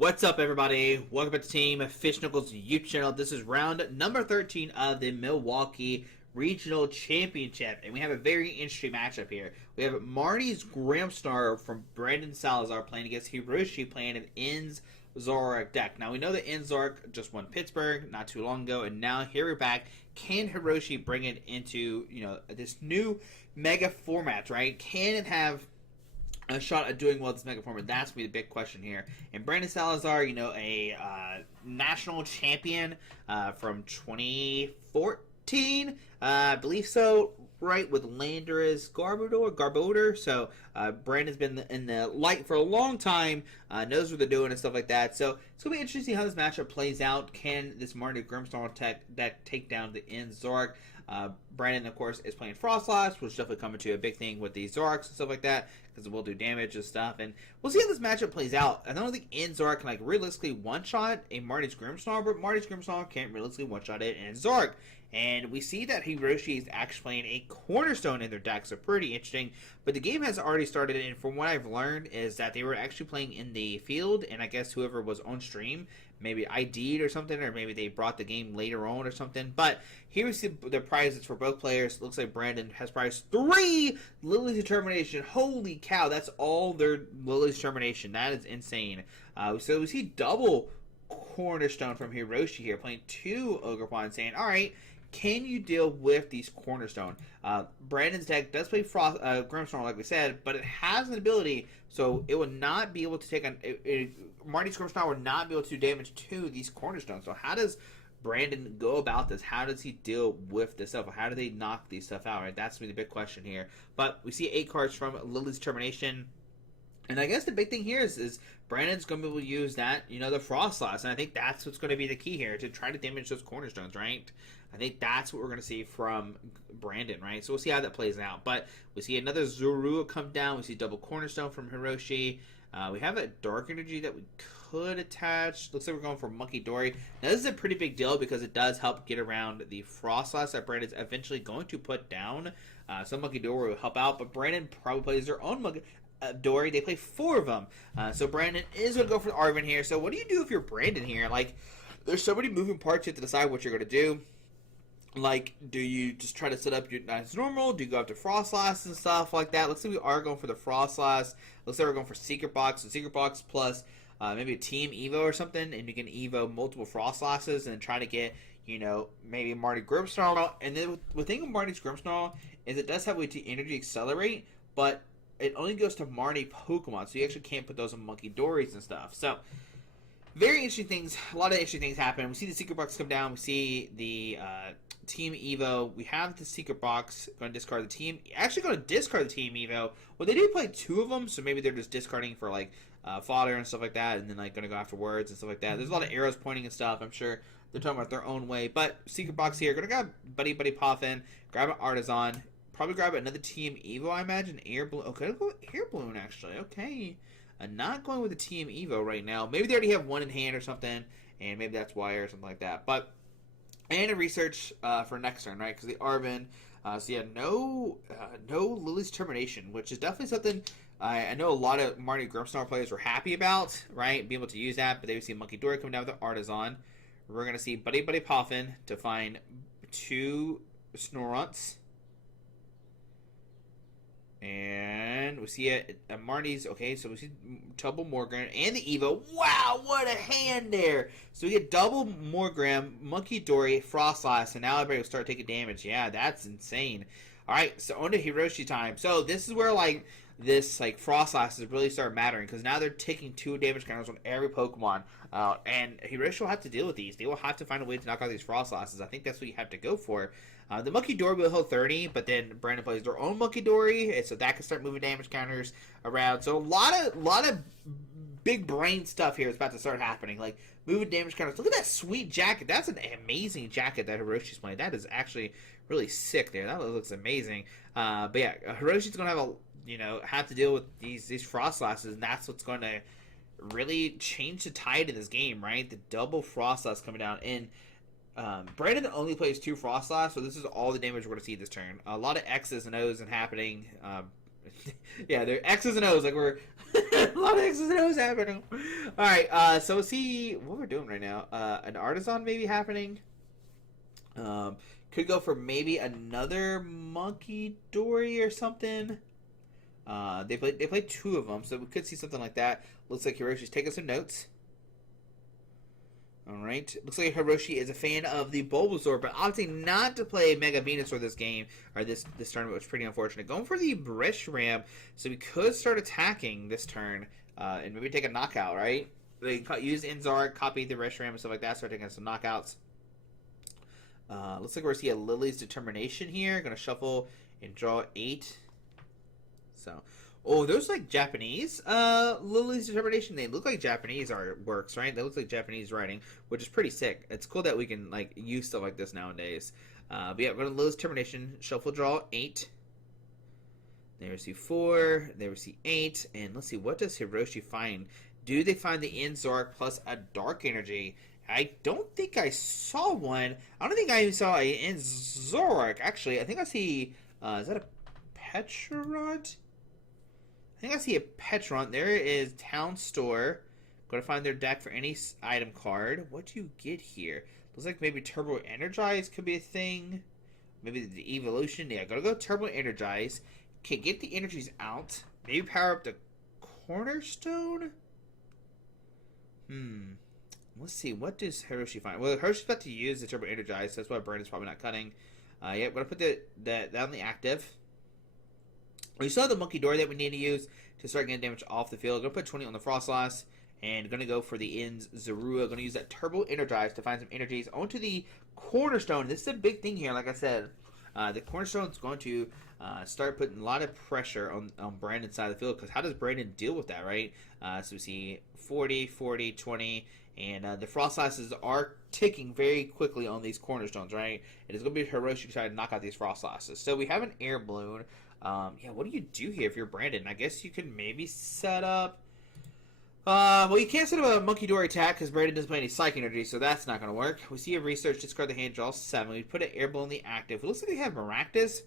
What's up, everybody? Welcome back to Team Fish Knuckles YouTube channel. This is round number 13 of the Milwaukee Regional Championship, and we have a very interesting matchup here. We have Marty's Grimmsnarl from Brandon Salazar playing against Hiroshi playing an Ins Zoroark deck. Now, we know that Ins Zoroark just won Pittsburgh not too long ago, and now here we're back. Can Hiroshi bring it into, this new mega format, right? Can it have a shot at doing well at this mega format? That's going to be the big question here. And Brandon Salazar, a national champion from 2014, I believe so, right, with Landorus Garbodor. So Brandon's been in the light for a long time, knows what they're doing and stuff like that. So it's going to be interesting to see how this matchup plays out. Can this Marty Grimmsnarl deck take down the Ins Zoroark? Brandon, of course, is playing Froslass, which is definitely coming to a big thing with these Zoroarks and stuff like that, because it will do damage and stuff. And we'll see how this matchup plays out. I don't think Ins Zoroark can realistically one-shot a Marty's Grimmsnarl, but Marty's Grimmsnarl can't realistically one-shot it in Zoroark. And we see that Hiroshi is actually playing a Cornerstone in their deck, so pretty interesting. But the game has already started, and from what I've learned is that they were actually playing in the field, and I guess whoever was on stream maybe ID'd or something, or maybe they brought the game later on or something. But here we see the prizes for both players. Looks like Brandon has prized 3 Lily's Determination. Holy cow, that's all their Lily's Determination. That is insane. So we see double Cornerstone from Hiroshi here, playing 2 Ogerpon, saying, alright, can you deal with these Cornerstone? Brandon's deck does play Grimmsnarl, like we said, but it has an ability, so it would not be able to take on... Marty's Grimmsnarl would not be able to do damage to these Cornerstones. So how does Brandon go about this? How does he deal with this stuff? How do they knock these stuff out? Right? That's going to be the big question here. But we see 8 cards from Lily's Determination. And I guess the big thing here is Brandon's going to be able to use that, the Froslass. And I think that's what's going to be the key here, to try to damage those Cornerstones, right? I think that's what we're going to see from Brandon, right? So we'll see how that plays out. But we see another Zoroark come down. We see double Cornerstone from Hiroshi. We have a Dark Energy that we could attach. Looks like we're going for Monkey Dory. Now, this is a pretty big deal because it does help get around the Froslass that Brandon's eventually going to put down. So Monkey Dory will help out, but Brandon probably plays their own Monkey Dory. They play 4 of them. So Brandon is going to go for the Arvin here. So what do you do if you're Brandon here? There's so many moving parts. You have to decide what you're going to do. Do you just try to set up your as normal? Do you go after Froslass and stuff like that? Looks like we are going for the Froslass. Looks like we're going for Secret Box. So Secret Box plus maybe a Team Evo or something, and you can Evo multiple Froslasses and try to get, maybe Marty Grimmsnarl. And then the thing with Marty's Grimmsnarl is it does have way to Energy Accelerate, but it only goes to Marty Pokemon, so you actually can't put those in Monkey Dories and stuff. So very interesting things. A lot of interesting things happen. We see the Secret Box come down. We see the Team Evo. We have the Secret Box. Going to discard the Team. Actually going to discard the Team Evo. Well, they did play 2 of them, so maybe they're just discarding for fodder and stuff like that, and then going to go after words and stuff like that. There's a lot of arrows pointing and stuff. I'm sure they're talking about their own way. But Secret Box here. Going to grab Buddy Poffin. Grab an Artisan. Probably grab another Team Evo, I imagine. Air Balloon. Okay, I'll go Air Balloon, actually. Okay. I'm not going with the Team Evo right now. Maybe they already have one in hand or something, and maybe that's why or something like that. But, and a research for next turn, right? Because the Arvin, so yeah, no Lily's Termination, which is definitely something I know a lot of Marty Grimmsnarl players were happy about, right? Being able to use that, but they would see Monkey Dory come down with an Artisan. We're going to see Buddy Poffin to find 2 Snorunts. And we see a Marty's, okay, so we see double Morgan and the Evo. Wow, what a hand there. So we get double Morgan, Monkey Dory, Froslass, and now everybody will start taking damage. Yeah, that's insane. Alright, so on to Hiroshi time. So this is where, this Froslass has really started mattering, because now they're taking 2 damage counters on every Pokemon. And Hiroshi will have to deal with these. They will have to find a way to knock out these Froslasses. I think that's what you have to go for. The Monkey Dory will hold 30, but then Brandon plays their own Monkey Dory, and so that can start moving damage counters around. So a lot of big brain stuff here is about to start happening, moving damage counters. Look at that sweet jacket. That's an amazing jacket that Hiroshi's playing. That is actually really sick there. That looks amazing. But yeah, Hiroshi's gonna have to deal with these Froslasses, and that's what's going to really change the tide in this game, right? The double Froslass coming down, and Brandon only plays 2 Froslass, so this is all the damage we're going to see this turn. A lot of X's and O's and happening. Yeah, they're X's and O's. We're A lot of X's and O's happening. Alright, so we'll see what we're doing right now. An Artisan maybe happening. Could go for maybe another Monkey Dory or something. They played two of them, so we could see something like that. Looks like Hiroshi's taking some notes. Alright. Looks like Hiroshi is a fan of the Bulbasaur, but opting not to play Mega Venusaur this game, or this tournament, which is pretty unfortunate. Going for the Reshiram, so we could start attacking this turn, and maybe take a knockout, right? They use Zoroark, copy the Reshiram and stuff like that, start taking some knockouts. Looks like we're going to see a Lily's Determination here. Going to shuffle and draw 8. So, oh, those like Japanese Lily's Determination. They look like Japanese artworks, right? They look like Japanese writing, which is pretty sick. It's cool that we can like use stuff like this nowadays. But yeah, we're going to Lily's Determination, shuffle, draw 8. There we see 4. There we see 8. And let's see, what does Hiroshi find? Do they find the Zoroark plus a Dark Energy? I don't think I saw one. I don't think I even saw a Zoroark, actually. I think I see, is that a Petront? I think I see a Petront. There is Town Store. Going to find their deck for any item card. What do you get here? Looks like maybe Turbo Energize could be a thing. Maybe the Evolution. Yeah, gotta go Turbo Energize. Okay, get the energies out. Maybe power up the Cornerstone? Let's see, what does Hiroshi find? Well, Hiroshi's about to use the Turbo Energize, so that's why Brandon's probably not cutting. Yeah, we're going to put that on the active. We still have the Monkey Dory that we need to use to start getting damage off the field. Going to put 20 on the Froslass, and going to go for the Zoroark. Going to use that Turbo Energize to find some energies onto the Cornerstone. This is a big thing here, like I said. The Cornerstone is going to start putting a lot of pressure on Brandon's side of the field, because how does Brandon deal with that, right? So we see 40, 40, 20, and the Froslasses are ticking very quickly on these Cornerstones, right? It is going to be Hiroshi trying to knock out these Froslasses. So we have an Air Balloon. Yeah, what do you do here if you're Brandon? I guess you can maybe set up... well, you can't set up a Monkey Dory attack because Brandon doesn't play any Psych Energy, so that's not going to work. We see a Research, discard the hand, draw 7. We put an Air Balloon in the active. It looks like they have Maractus.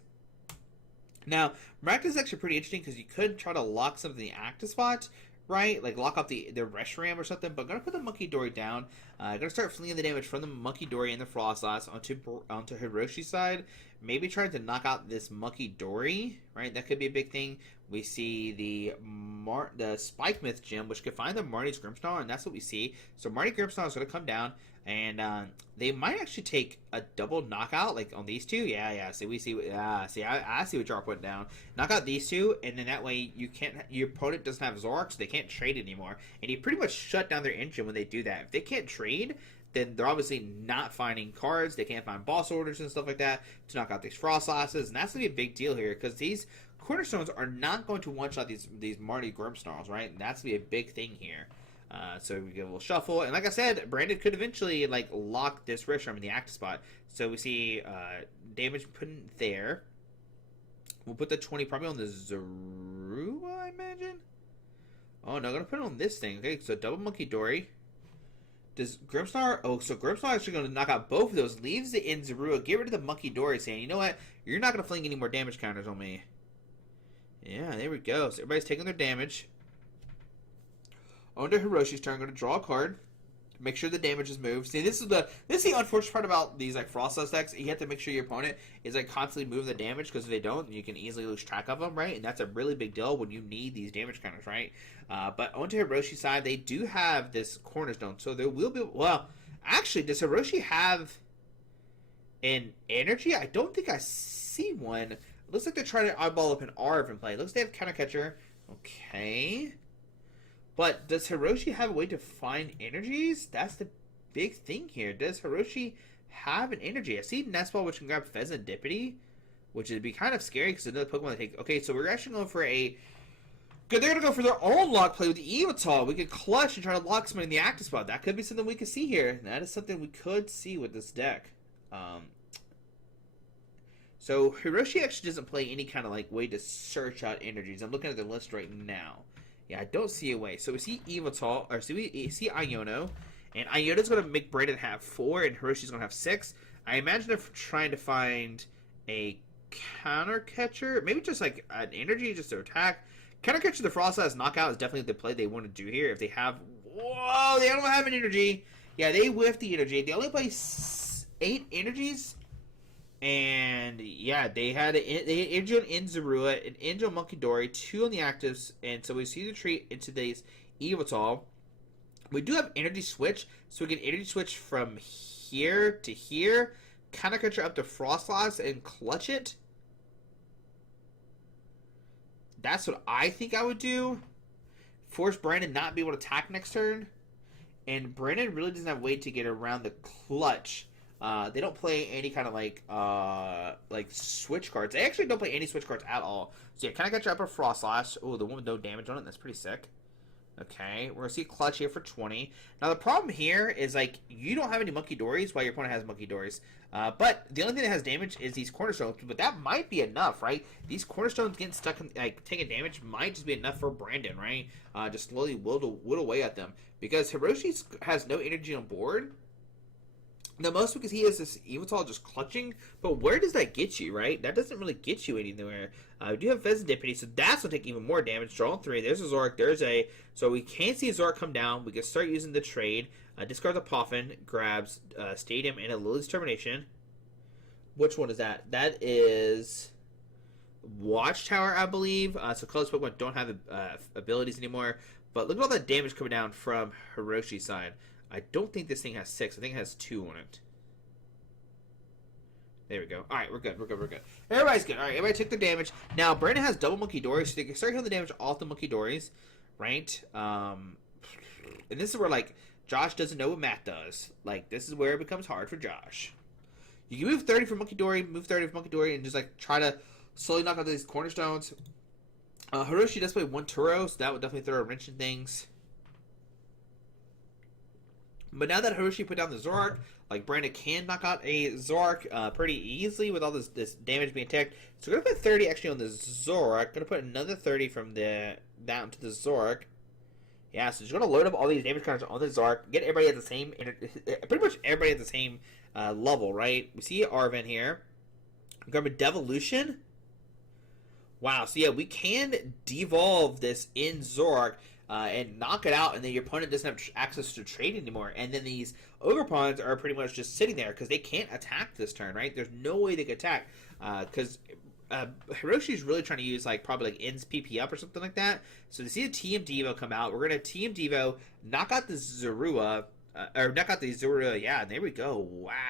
Now, Maractus is actually pretty interesting because you could try to lock something in the active spot, right? Like lock up the Reshiram or something, but I'm going to put the Monkey Dory down. I'm going to start flinging the damage from the Monkey Dory and the Froslass onto Hiroshi's side. Maybe trying to knock out this Monkey Dory, right? That could be a big thing. We see the Spike Myth Gem, which could find the Marty's Grimmsnarl, and that's what we see. So Marty Grimmsnarl is going to come down, and they might actually take a double knockout, like on these two. Yeah. See, we see. I see what you're putting down. Knock out these two, and then that way your opponent doesn't have Zoroark, so they can't trade anymore. And you pretty much shut down their engine when they do that. If they can't trade, then they're obviously not finding cards. They can't find boss orders and stuff like that to knock out these Froslasses, and that's gonna be a big deal here because these Cornerstones are not going to one-shot these Marty Grimmsnarls, right? And that's gonna be a big thing here. So we get a little shuffle, and like I said, Brandon could eventually like lock this Reshiram in the active spot. So we see damage put in there. We'll put the 20 probably on the Zoroark, I imagine. Oh no, I'm gonna put it on this thing. Okay, so double Monkey Dory. Does Grimmsnarl... Oh, so Grimmsnarl actually going to knock out both of those. Leaves the Zoroark. Get rid of the Monkey Dory, saying, you know what? You're not going to fling any more damage counters on me. Yeah, there we go. So everybody's taking their damage. On to Hiroshi's turn. I'm going to draw a card. Make sure the damage is moved. See, this is the unfortunate part about these like Froslass decks. You have to make sure your opponent is like constantly moving the damage, because if they don't, you can easily lose track of them, right? And that's a really big deal when you need these damage counters, right? But onto Hiroshi's side, they do have this Cornerstone, so there will be... Well, actually, does Hiroshi have an energy? I don't think I see one. It looks like they're trying to eyeball up an Arv in play. It looks like they have Counter Catcher. Okay. But does Hiroshi have a way to find energies? That's the big thing here. Does Hiroshi have an energy? I see Nestball, which can grab Pheasantipity, which would be kind of scary because another Pokemon they take. Okay, so we're actually going for a... They're going to go for their own lock play with the Evital. We could clutch and try to lock somebody in the active spot. That could be something we could see here. That is something we could see with this deck. So Hiroshi actually doesn't play any kind of like way to search out energies. I'm looking at the list right now. Yeah, I don't see a way. So we see Evital, or so we see Iono, and Iono's going to make Brandon have 4, and Hiroshi's going to have 6. I imagine they're trying to find a counter catcher, maybe just like an energy just to attack. Kind of catch the Froslass knockout is definitely the play they want to do here. If they have, whoa, they don't have an energy. Yeah, they whiffed the energy. They only play 8 energies. And yeah, they had Angel and Zoroark, an Angel Munkidori, 2 on the actives, and so we see the treat into these Evital. We do have energy switch, so we can energy switch from here to here, kind of catch her up to Froslass and clutch it. That's what I think I would do. Force Brandon not be able to attack next turn, and Brandon really doesn't have a way to get around the clutch. They don't play any kind of like switch cards. They actually don't play any switch cards at all. So yeah, kind of got you up a Froslass. Oh, the one with no damage on it. That's pretty sick. Okay, we're gonna see clutch here for 20. Now the problem here is like you don't have any Munkidori's while your opponent has Munkidori's. But the only thing that has damage is these cornerstones. But that might be enough, right? These cornerstones getting stuck in, like taking damage might just be enough for Brandon, right? Just slowly whittle away at them because Hiroshi has no energy on board. The most because he has this Evital just clutching, but where does that get you, right? That doesn't really get you anywhere. We do have Pheasantipity, so that's going to take even more damage. Draw 3. There's a Zoroark. So we can see a Zoroark come down. We can start using the trade. Discard the Poffin, grabs Stadium and a Lily's Termination. Which one is that? That is Watchtower, I believe. So colorless Pokemon don't have abilities anymore. But look at all that damage coming down from Hiroshi's side. I don't think this thing has 6. I think it has 2 on it. There we go. Alright, we're good. Everybody's good. Alright, everybody took the damage. Now, Brandon has double Munkidori, so they can start healing the damage off the Munkidoris, right? And this is where, like, Josh doesn't know what Matt does. Like, this is where it becomes hard for Josh. You can move 30 for Munkidori, and just, like, try to slowly knock out these cornerstones. Hiroshi does play 1 Turo, so that would definitely throw a wrench in things. But now that Hiroshi put down the Zoroark, like Brandon can knock out a Zoroark pretty easily with all this damage being taken. So we're gonna put 30 actually on the Zoroark. Gonna put another 30 from down to the Zoroark. Yeah, so just gonna load up all these damage counters on the Zoroark. Get everybody at the same, pretty much everybody at the same level, right? We see Arven here. Grab a Devolution. Wow, so yeah, we can devolve this in Zoroark. And knock it out, and then your opponent doesn't have access to trade anymore. And then these Ogre Pawns are pretty much just sitting there because they can't attack this turn, right? There's no way they can attack because Hiroshi's really trying to use like probably like Ends PP up or something like that. So to see the TM Devo come out, we're gonna TM Devo, knock out the Zorua, yeah, and there we go. Wow.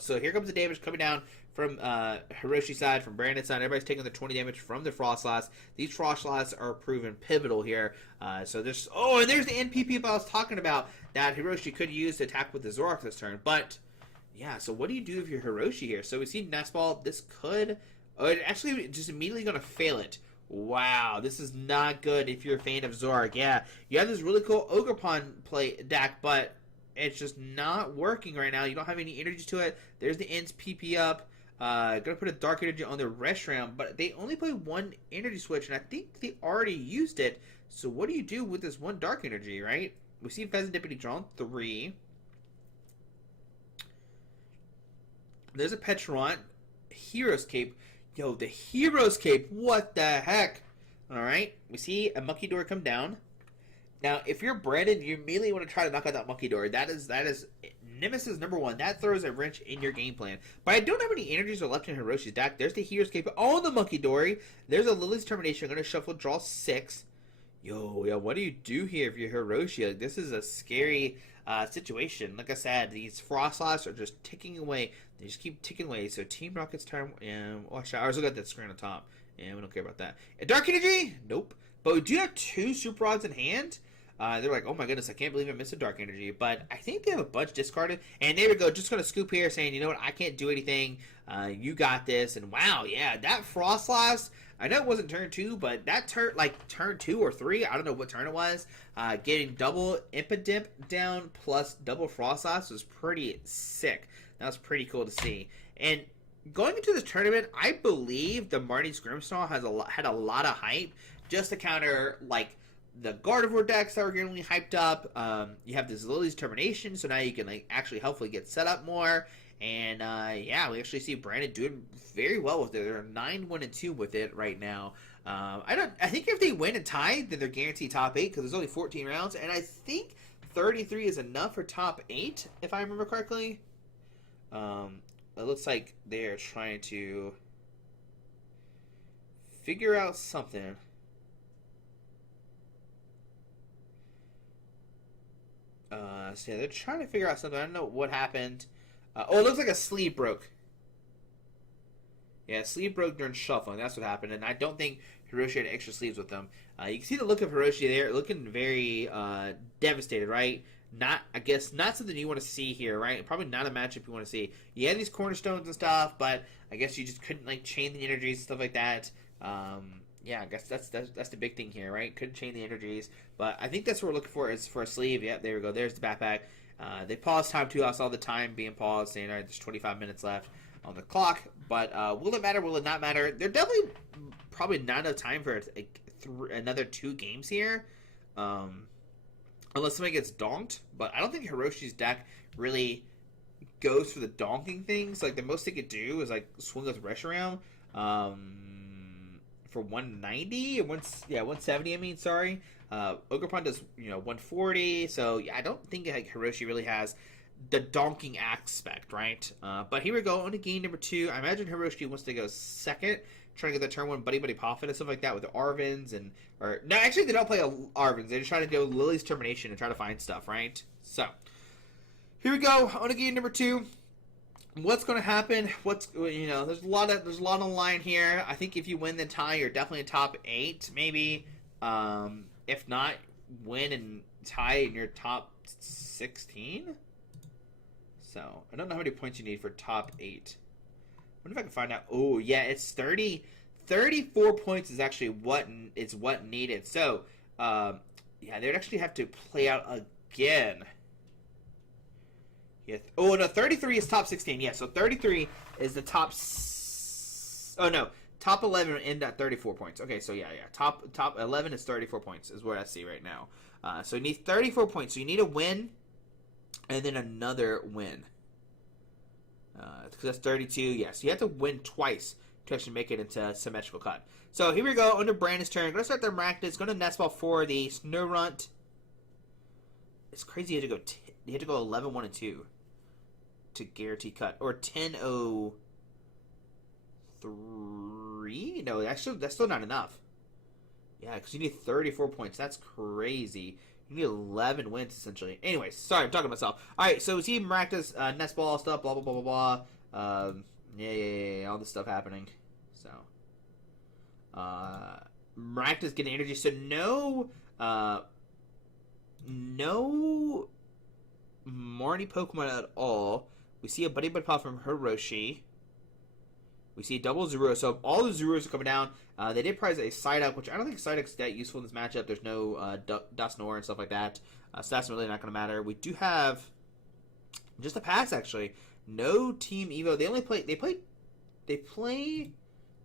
So here comes the damage coming down from Hiroshi's side, from Brandon's side. Everybody's taking the 20 damage from the Froslass. These Froslass are proven pivotal here. So there's and there's the NPP I was talking about that Hiroshi could use to attack with the Zoroark this turn. But yeah, so what do you do if you're Hiroshi here? So we see Nest Ball. This could actually just immediately going to fail it. Wow, this is not good if you're a fan of Zoroark. Yeah, you have this really cool Ogre Pawn play deck, but it's just not working right now. You don't have any energy to it. There's the Ends PP up. Gonna put a Dark Energy on the Reshiram, but they only play 1 energy switch, and I think they already used it. So what do you do with this 1 Dark Energy, right? We see Pheasantipity drawn 3. There's a Petrant. Hero's Cape. Yo, the Hero's Cape. What the heck? Alright. We see a Munkidori come down. Now, if you're Brandon, you immediately want to try to knock out that Munkidori. That is Nemesis number 1. That throws a wrench in your game plan. But I don't have any energies left in Hiroshi's deck. There's the Hero's Cape on the Munkidori. There's a Lily's Termination. I'm going to shuffle, draw 6. Yo, what do you do here if you're Hiroshi? Like, this is a scary situation. Like I said, these Froslass are just ticking away. They just keep ticking away. So Team Rocket's turn. Watch out. I also got that screen on top. And we don't care about that. A Dark Energy? Nope. But we do have 2 Super Rods in hand. They're like, oh my goodness, I can't believe I missed a Dark Energy. But I think they have a bunch discarded. And there we go, just going to scoop here saying, you know what, I can't do anything. You got this. And wow, yeah, that Froslass, I know it wasn't turn 2, but that turn 2 or 3, I don't know what turn it was. Getting double Impidimp down plus double Froslass was pretty sick. That was pretty cool to see. And going into this tournament, I believe the Marty's Grimmsnarl had a lot of hype just to counter, like, the Gardevoir decks that were getting hyped up. You have this Lily's Termination, so now you can like actually hopefully get set up more. And yeah, we actually see Brandon doing very well with it. They're 9-1-2 with it right now. I think if they win and tie, then they're guaranteed top 8 because there's only 14 rounds, and I think 33 is enough for top 8 if I remember correctly. It looks like they're trying to figure out something. So yeah, they're trying to figure out something. I don't know what happened. Oh, it looks like a sleeve broke. Yeah, sleeve broke during shuffling. That's what happened. And I don't think Hiroshi had extra sleeves with them. You can see the look of Hiroshi there, looking very devastated, right? I guess not something you want to see here, right? Probably not a matchup you want to see. You had these cornerstones and stuff, but I guess you just couldn't like chain the energies and stuff like that. Yeah, I guess that's the big thing here, right? Couldn't chain the energies, but I think that's what we're looking for is for a sleeve. Yep, there we go. There's the backpack. They pause time too. I saw the time being paused, saying, all right, there's 25 minutes left on the clock. But will it matter? Will it not matter? They're definitely probably not enough time for another 2 games here, unless somebody gets donked. But I don't think Hiroshi's deck really goes for the donking things. Like the most they could do is like swing with rush around. For 190 or 170. I mean, sorry. Ogerpon does 140. So yeah, I don't think like Hiroshi really has the donking aspect, right? But here we go on to game number 2. I imagine Hiroshi wants to go second, trying to get the turn 1 Buddy Poffin and stuff like that with the Arvins no, actually they don't play Arvins. They're just trying to go Lily's Termination and try to find stuff, right? So here we go on to game number 2. What's going to happen? There's a lot on the line here. I think if you win the tie, you're definitely in top 8, maybe. If not, win and tie in your top 16. So I don't know how many points you need for top 8. I wonder if I can find out. Oh yeah, it's 34 points is actually what needed. So yeah, they'd actually have to play out again. Yeah. Oh no, 33 is top 16. Yeah, so 33 is the top. Oh no, top 11 end at 34 points. Okay, so yeah. Top 11 is 34 points is what I see right now. So you need 34 points. So you need a win, and then another win. Because that's 32. Yes, so you have to win twice to actually make it into symmetrical cut. So here we go. Under Brandon's turn, going to start the Maractus. Going to Nestball for the Snorunt. It's crazy. You had to go 11, 1, and 2. To guarantee cut, or 10-0-3. No, that's still not enough. Yeah, because you need 34 points. That's crazy. You need 11 wins essentially. Anyways, sorry, I'm talking to myself. All right, so see Maractus, nest ball stuff, blah blah blah blah blah. Yeah, all this stuff happening. So, Maractus getting energy. So no Marnie Pokemon at all. We see a Buddy Pop from Hiroshi. We see a double Zero. So all the Zeros are coming down. They did prize a Psyduck, which I don't think Psyduck's that useful in this matchup. There's no Dusknoir and stuff like that. So that's really not going to matter. We do have just a pass, actually. No Team Evo. They play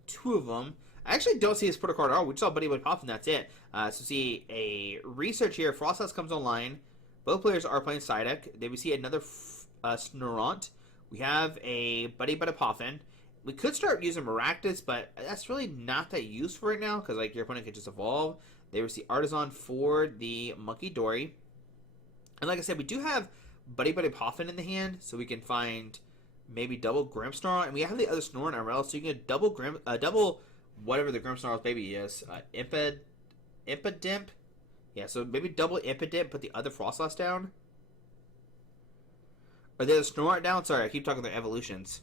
2 of them. I actually don't see his Proto card at all. We just saw Buddy Pop, and that's it. So see a research here. Froslass comes online. Both players are playing Psyduck. Then we see another Snorunt. We have a Buddy Poffin. We could start using Maractus, but that's really not that useful right now because like your opponent could just evolve. There we see Artisan for the Monkey Dory. And like I said, we do have Buddy Poffin in the hand, so we can find maybe double Grimmsnarl, and we have the other Snore in our relic, so you can get double whatever the Grimmsnarl's baby is. Impidimp. Yeah, so maybe double Impidimp, put the other Froslass down. Or the other Snorunt down? Sorry, I keep talking their evolutions.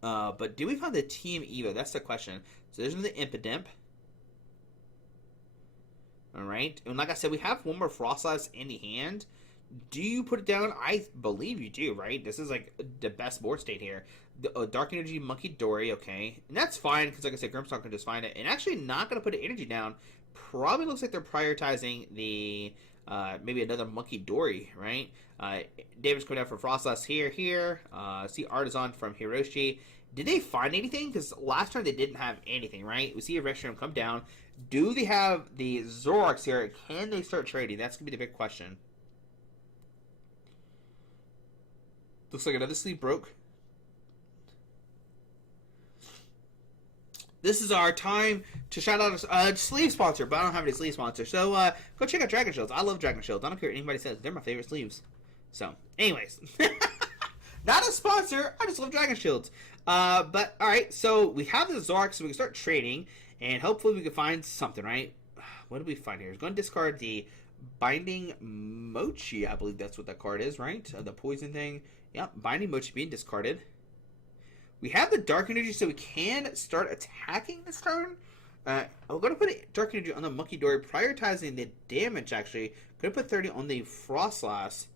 But do we find the Team Evo? That's the question. So there's the Impidimp. Alright. And like I said, we have one more Froslass in the hand. Do you put it down? I believe you do, right? This is like the best board state here. The Dark Energy Monkey Dory, okay. And that's fine, because like I said, Grimmsnarl can just find it. And actually not going to put the energy down. Probably looks like they're prioritizing the maybe another Monkey Dory, right? David's coming out for Froslass here. See Artisan from Hiroshi. Did they find anything? Because last turn they didn't have anything, right? We see a Restroom come down. Do they have the Zoroarks here? Can they start trading? That's going to be the big question. Looks like another sleeve broke. this is our time to shout out a sleeve sponsor, but I don't have any sleeve sponsor. So go check out Dragon Shields. I love Dragon Shields. I don't care what anybody says. They're my favorite sleeves. So, anyways. Not a sponsor. I just love Dragon Shields. But, alright. So, we have the Zoroark, so we can start trading. And hopefully we can find something, right? What do we find here? We're going to discard the Binding Mochi. I believe that's what that card is, right? The poison thing. Yep. Binding Mochi being discarded. We have the Dark Energy, so we can start attacking this turn. I'm going to put Dark Energy on the Monkey Dory, prioritizing the damage, actually. Going to put 30 on the Froslass.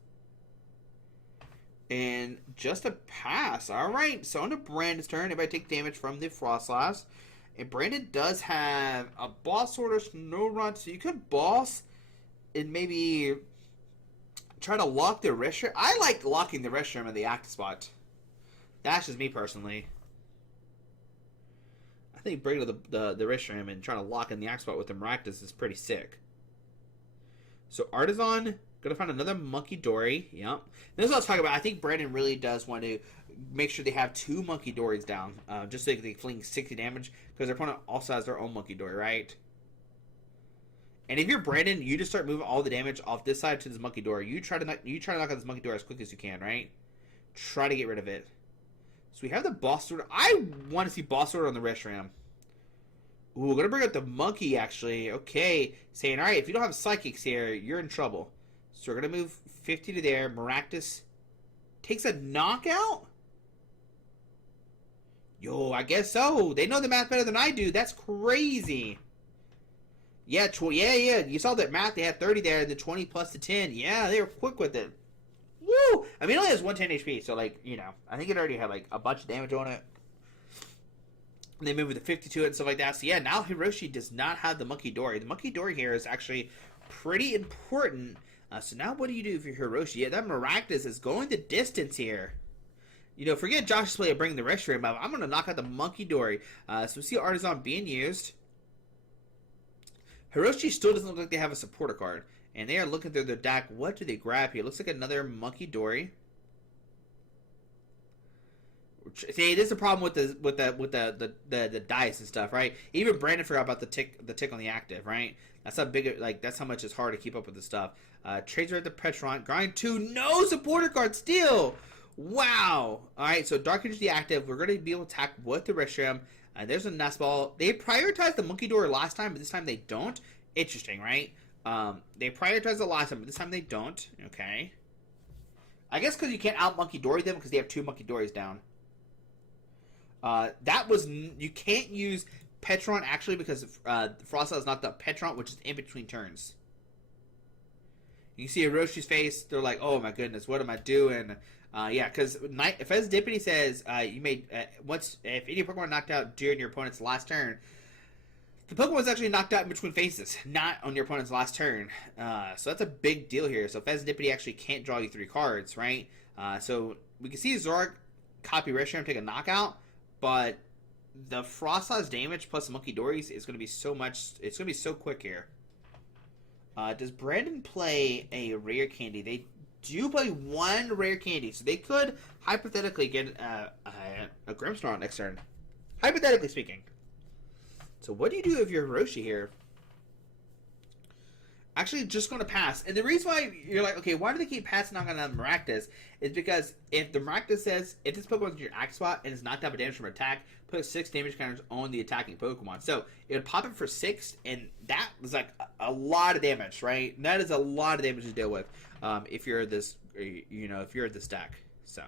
And just a pass. Alright, so on to Brandon's turn. Everybody take damage from the Froslass. And Brandon does have a Boss Order, Snow Run, so you could Boss and maybe try to lock the Restroom. I like locking the Restroom in the active spot. That's just me personally. I think bringing the Restroom and trying to lock in the active spot with the Maractus is pretty sick. So Artisan, gonna find another Monkey Dory. Yep. This is what I was talking about. I think Brandon really does want to make sure they have 2 Monkey Dories down, just so they can fling 60 damage, because their opponent also has their own Monkey Dory, right? And if you're Brandon, you just start moving all the damage off this side to this Monkey Dory. You try to knock out this Monkey Dory as quick as you can, right? Try to get rid of it. So we have the Boss Order. I want to see Boss Order on the Restroom. Ooh, we're gonna bring up the Monkey, actually. Okay, saying, all right, if you don't have Psychics here, you're in trouble. So we're going to move 50 to there. Maractus takes a knockout? Yo, I guess so. They know the math better than I do. That's crazy. Yeah, yeah. You saw that math. They had 30 there, the 20 plus the 10. Yeah, they were quick with it. Woo! I mean, it only has 110 HP, so, like, you know, I think it already had, like, a bunch of damage on it. And they moved with the 52 and stuff like that. So, yeah, now Hiroshi does not have the Monkey Dory. The Monkey Dory here is actually pretty important. So now what do you do if you're Hiroshi? Yeah, that Maractus is going the distance here. You know, forget Josh's play of bringing the Restroom up. I'm going to knock out the Monkey Dory. So we see Artisan being used. Hiroshi still doesn't look like they have a supporter card. And they are looking through their deck. What do they grab here? Looks like another Monkey Dory. See, this is the problem with the dice and stuff, right? Even Brandon forgot about the tick on the active, right? That's how big, like, that's how much it's hard to keep up with this stuff. Trades are at the Petron. Grind 2. No supporter card still. Wow. All right, so Dark Energy the active. We're going to be able to attack with the Restroom. There's a Nest Ball. They prioritized the Monkey Door last time, but this time they don't. Interesting, right? They prioritized it last time, but this time they don't. Okay. I guess because you can't out Monkey Dory them because they have 2 Monkey Dories down. You can't use Petron actually because Froslass is not the Petron, which is in between turns. You can see Hiroshi's face. They're like, "Oh my goodness, what am I doing?" Yeah, because Fez Deputy says you made if any Pokemon knocked out during your opponent's last turn, the Pokemon was actually knocked out in between phases, not on your opponent's last turn. So that's a big deal here. So Fez Deputy actually can't draw you 3 cards, right? So we can see Zoroark copy Restroom take a knockout, but the Froslass damage plus Monkey Dories is going to be so much. It's going to be so quick here. Does Brandon play a rare candy? They do play 1 rare candy, so they could hypothetically get a Grimmsnarl next turn. Hypothetically speaking. So what do you do if you're Hiroshi here? Actually, just going to pass. And the reason why you're like, okay, why do they keep passing on the Maractus? Is because if the Maractus says, if this Pokemon's in your act spot and is knocked out by damage from attack, put 6 damage counters on the attacking Pokemon. So it would pop it for 6, and that was like a lot of damage, right? That is a lot of damage to deal with if you're this, if you're this deck. So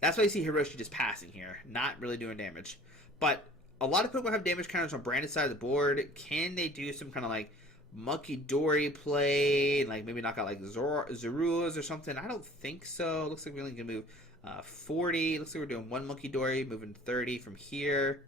that's why you see Hiroshi just passing here, not really doing damage. But a lot of Pokemon have damage counters on Brandon's side of the board. Can they do some kind of like Monkey Dory play, like maybe knock out like Zoroark or something? I don't think so. Looks like we're only gonna move 40. Looks like we're doing 1 Monkey Dory, moving 30 from here.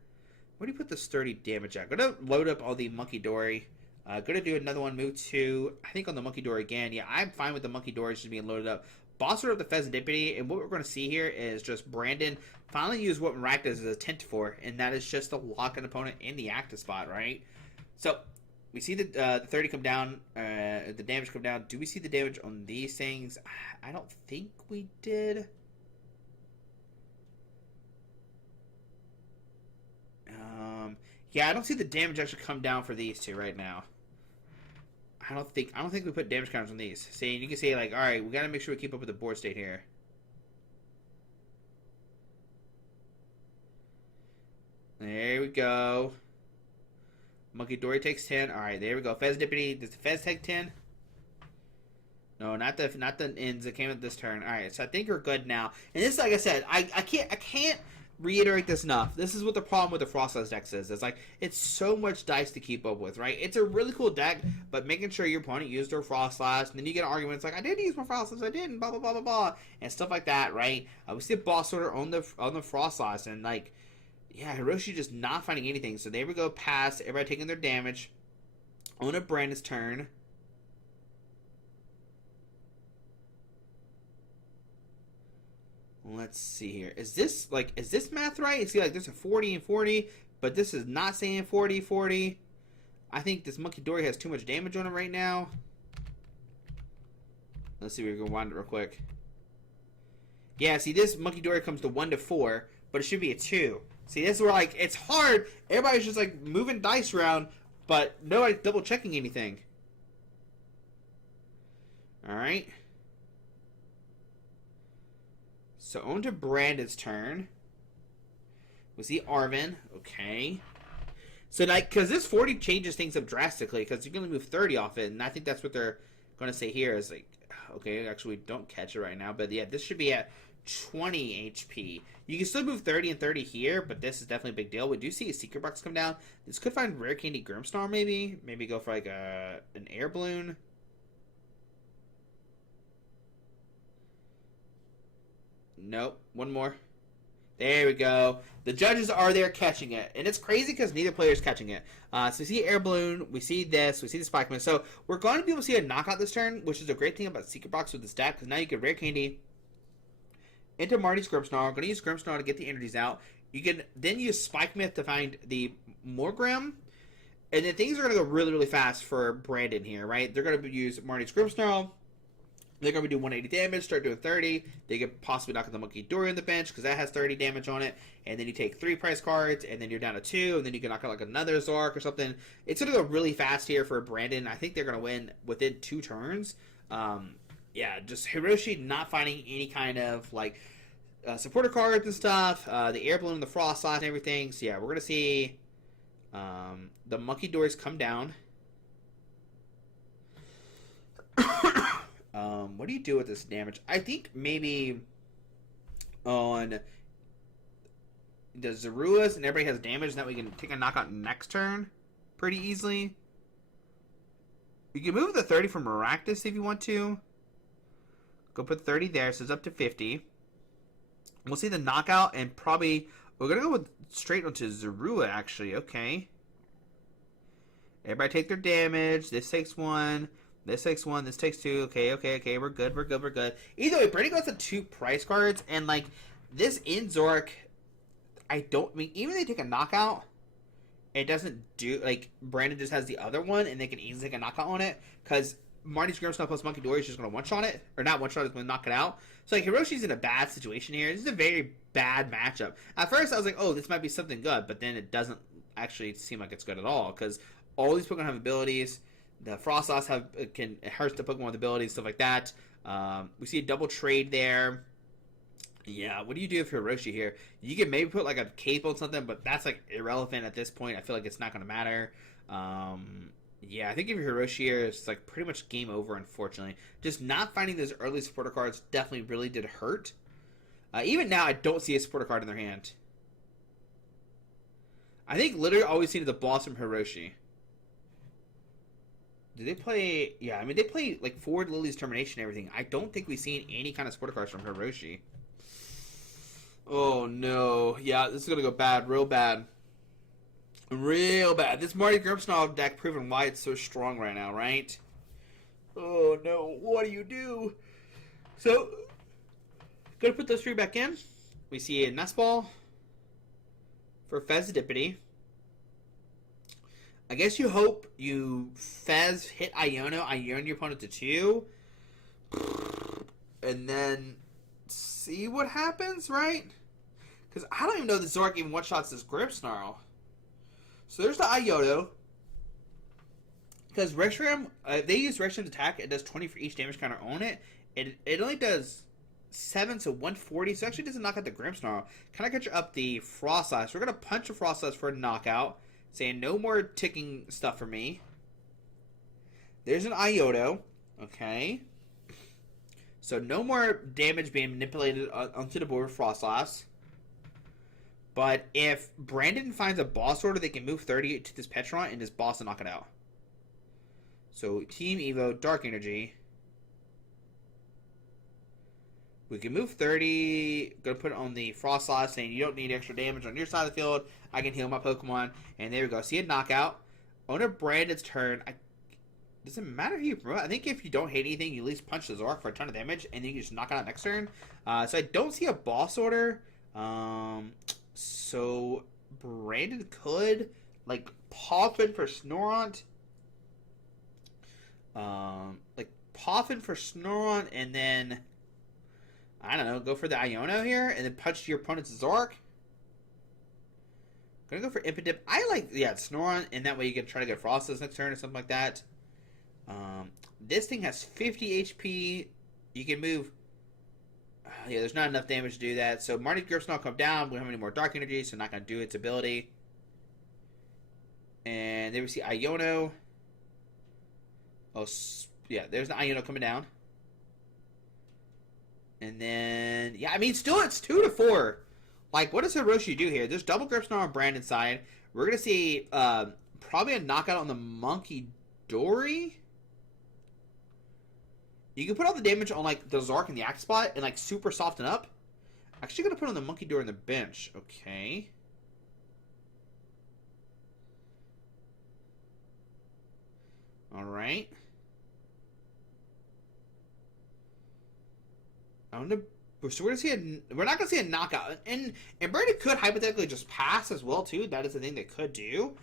Where do you put this 30 damage at? Gonna load up all the Monkey Dory. Gonna do another one, move 2. I think on the Monkey Dory again. Yeah, I'm fine with the Monkey Dory just being loaded up. Boss Order of the Pheasantipity, and what we're going to see here is just Brandon finally use what Maractus is a tent for, and that is just to lock an opponent in the active spot, right? So we see the 30 come down, the damage come down. Do we see the damage on these things? I don't think we did. Yeah, I don't see the damage actually come down for these two right now. I don't think we put damage counters on these. See, you can see like, all right, we got to make sure we keep up with the board state here. There we go. Monkey Dory takes 10. All right, there we go. Fez Dippity. Does the Fez take 10? No, not the ends that came at this turn. All right, so I think we're good now. And this, like I said, I can't reiterate this enough. This is what the problem with the Froslass decks is. It's like, it's so much dice to keep up with, right? It's a really cool deck, but making sure your opponent used their Froslass, and then you get arguments like, I didn't use my Froslass, I didn't, blah, blah, blah, blah, blah, and stuff like that, right? We see a boss order on the Froslass, and like, yeah, Hiroshi just not finding anything. So there we go, pass, everybody taking their damage. On a Brandon's turn. Let's see here. Is this math right? See, like, there's a 40 and 40, but this is not saying 40, 40. I think this Monkey Dory has too much damage on it right now. Let's see if we can wind it real quick. Yeah, see, this Monkey Dory comes to 1 to 4, but it should be a 2. See, this is where, like, it's hard. Everybody's just, like, moving dice around, but nobody's double-checking anything. Alright. So, on to Brandon's turn. We see Arvin. Okay. So, like, because this 40 changes things up drastically, because you're going to move 30 off it, and I think that's what they're going to say here is, like, okay, actually, we don't catch it right now, but yeah, this should be at 20 HP. You can still move 30 and 30 here, but this is definitely a big deal. We do see a secret box come down. This could find rare candy Grimmsnarl, maybe. Maybe go for like an air balloon. Nope. One more. There we go. The judges are there catching it. And it's crazy because neither player is catching it. So we see air balloon. We see this. We see the Spikeman. So we're going to be able to see a knockout this turn, which is a great thing about secret box with this deck, because now you get rare candy into Marty's Grimmsnarl. Going to use Grimmsnarl to get the energies out. You can then use Spike Myth to find the Morgrim. And then things are going to go really, really fast for Brandon here, right? They're going to use Marty's Grimmsnarl. They're going to do 180 damage, start doing 30. They could possibly knock the Monkey Dory on the bench because that has 30 damage on it. And then you take 3 prize cards, and then you're down to 2, and then you can knock out like another Zoroark or something. It's going to go really fast here for Brandon. I think they're going to win within 2 turns. Yeah, just Hiroshi not finding any kind of like supporter cards and stuff. The air balloon, the Froslass, and everything. So yeah, we're going to see the Monkey Dories come down. What do you do with this damage? I think maybe on the Zoruas and everybody has damage, and that we can take a knockout next turn pretty easily. You can move the 30 from Maractus if you want to. Go put 30 there, so it's up to 50. We'll see the knockout, and probably we're gonna go with straight onto Zorua actually. Okay. Everybody take their damage. This takes 1. This takes 1, this takes 2. Okay. We're good. Either way, Brandon goes to 2 price cards, and like this in Zoroark, even if they take a knockout, it doesn't do like Brandon just has the other one, and they can easily take a knockout on it because Marty's Grimmsnarl plus Monkey Dory is just going to one-shot it, or not one-shot, it's going to knock it out. So like Hiroshi's in a bad situation here. This is a very bad matchup. At first, I was like, oh, this might be something good, but then it doesn't actually seem like it's good at all because all these Pokemon have abilities. The Froslass it hurts the Pokemon with abilities, stuff like that. We see a double trade there. Yeah, what do you do with Hiroshi here? You can maybe put like a cape on something, but that's like irrelevant at this point. I feel like it's not going to matter. Yeah, I think if you're Hiroshi here, it's like pretty much game over, unfortunately. Just not finding those early supporter cards definitely really did hurt. Even now, I don't see a supporter card in their hand. I think literally all we've seen is the boss from Hiroshi. Do they play... Yeah, I mean, they play, like, Forward Lily's Termination and everything. I don't think we've seen any kind of supporter cards from Hiroshi. Oh, no. Yeah, this is going to go bad. Real bad. Real bad. This Marty Grimmsnarl deck proving why it's so strong right now, right? Oh, no. What do you do? So, going to put those 3 back in. We see a Nest Ball for Fezidipity. I guess you hope you Fez hit Iono your opponent to 2, and then see what happens, right? Because I don't even know that Zoroark even one-shots this Grimmsnarl. So there's the Iodo. Because Reshiram, if they use Reshiram's attack, it does 20 for each damage counter on it. It only does 7, so 140, so it actually doesn't knock out the Grimmsnarl. Can I catch up the Froslass? We're going to punch a Froslass for a knockout, saying no more ticking stuff for me. There's an Iodo, okay. So no more damage being manipulated onto the board with Froslass. But if Brandon finds a boss order, they can move 30 to this Petron and this boss will knock it out. So Team Evo, Dark Energy. We can move 30. Gonna put it on the Froslass, saying you don't need extra damage on your side of the field. I can heal my Pokemon. And there we go. See a knockout. On a Brandon's turn, doesn't matter who you promote. I think if you don't hit anything, you at least punch the Zoroark for a ton of damage, and then you can just knock it out next turn. So I don't see a boss order. So Brandon could like Poffin for Snorunt. Like Poffin for Snorunt, and then I don't know, go for the Iono here, and then punch your opponent's Zoroark. Gonna go for Impidip. I like Snorunt, and that way you can try to get Froslass next turn or something like that. This thing has 50 HP. You can move. Yeah, there's not enough damage to do that. So Marty Grimmsnarl come down. We don't have any more Dark Energy, so not going to do its ability. And there we see Iono. Oh, yeah, there's the Iono coming down. And then, yeah, I mean, still it's 2-4. Like, what does Hiroshi do here? There's double Grimmsnarl on Brandon's side. We're going to see probably a knockout on the Monkey Dory. You can put all the damage on, like, the Zoroark in the axe spot and, like, super soften up. Actually going to put on the Monkey Door in the bench. Okay. Alright. So we're gonna see we're not gonna see a knockout. And Brandon could hypothetically just pass as well, too. That is the thing they could do.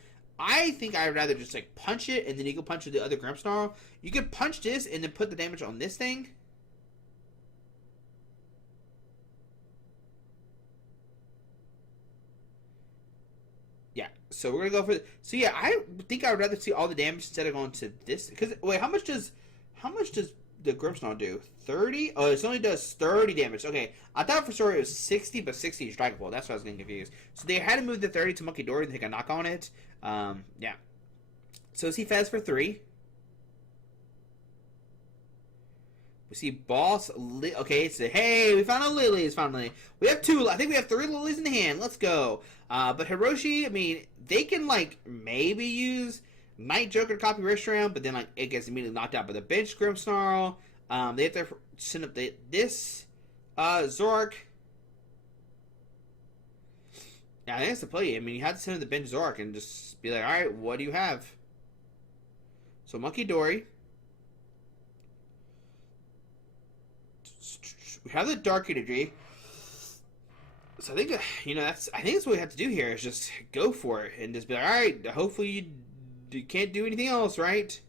I think I'd rather just like punch it, and then you can punch the other Grimmsnarl. You could punch this and then put the damage on this thing. Yeah, so we're gonna go for. So yeah, I think I would rather see all the damage instead of going to this. Because wait, how much does the Grimmsnarl do? 30? Oh, it only does 30 damage. Okay, I thought for sure it was 60, but 60 is strikeable. That's why I was getting confused. So they had to move the 30 to Monkey Dory and take a knock on it. Yeah. So see Fez for 3. We see Boss. Okay, so hey, we found a Lilies finally. We have 2. I think we have 3 Lilies in the hand. Let's go. But Hiroshi, I mean, they can like maybe use Night Joker to copy Reshiram, but then like it gets immediately knocked out by the bench Grimmsnarl. They have to send up this Zoroark. Yeah, I think that's the play. I mean, you have to send up the bench Zoroark and just be like, all right, what do you have? So Monkey Dory. We have the Dark Energy. So I think I think that's what we have to do here is just go for it and just be like, all right, hopefully you can't do anything else, right?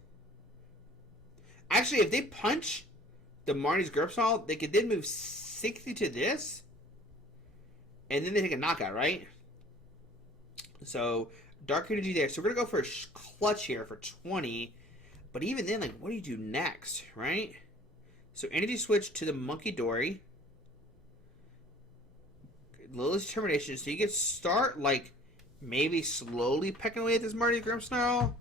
Actually, if they punch the Marnie's Grimmsnarl, they could then move 60 to this, and then they take a knockout, right? So Dark Energy there. So we're gonna go for a clutch here for 20, but even then, like, what do you do next, right? So Energy Switch to the Monkey Dory. Lily's Determination. So you can start, like, maybe slowly pecking away at this Marty Grimmsnarl.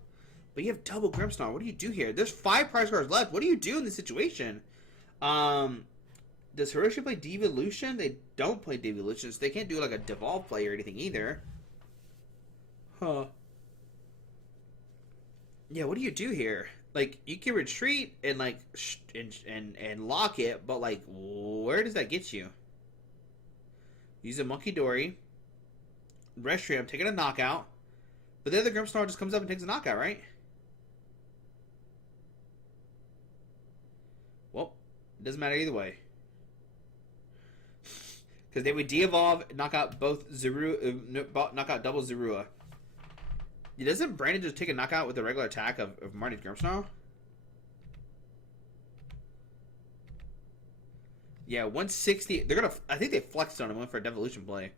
But you have double Grimmsnarl. What do you do here? There's 5 prize cards left. What do you do in this situation? Does Hiroshi play Devolution? They don't play Devolution, so they can't do, like, a Devolve play or anything either. Huh. Yeah, what do you do here? Like, you can retreat and, like, and lock it, but, like, where does that get you? Use a Monkey Dory. Reshiram, taking a knockout. But the other Grimmsnarl just comes up and takes a knockout, right? Well, it doesn't matter either way. Because they would de-evolve, knock out both knock out double Zorua. Doesn't Brandon just take a knockout with the regular attack of Marty's Grimmsnarl? Yeah, 160. They're gonna. I think they flexed on him, went for a devolution play.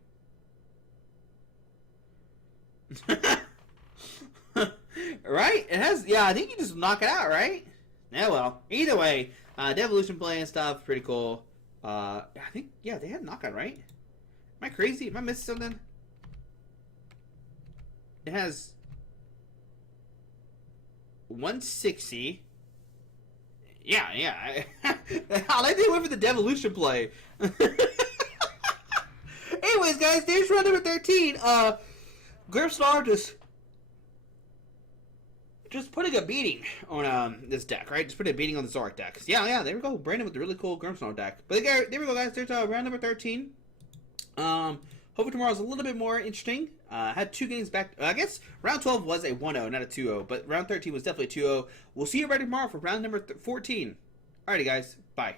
Right? It has, yeah, I think you just knock it out, right? Yeah, well, either way, Devolution play and stuff, pretty cool. I think, yeah, they had knockout, right? Am I crazy? Am I missing something? It has 160. Yeah. I like they went for the Devolution play. Anyways, guys, there's round number 13. Grimmsnarl just putting a beating on this deck, right? Just putting a beating on the Zoroark deck. Yeah, there we go. Brandon with the really cool Grimmsnarl deck. But there we go, guys. There's round number 13. Hopefully tomorrow's a little bit more interesting. Had 2 games back. I guess round 12 was a 1-0, not a 2-0. But round 13 was definitely 2-0. We'll see you right tomorrow for round number 14. Alrighty, guys. Bye.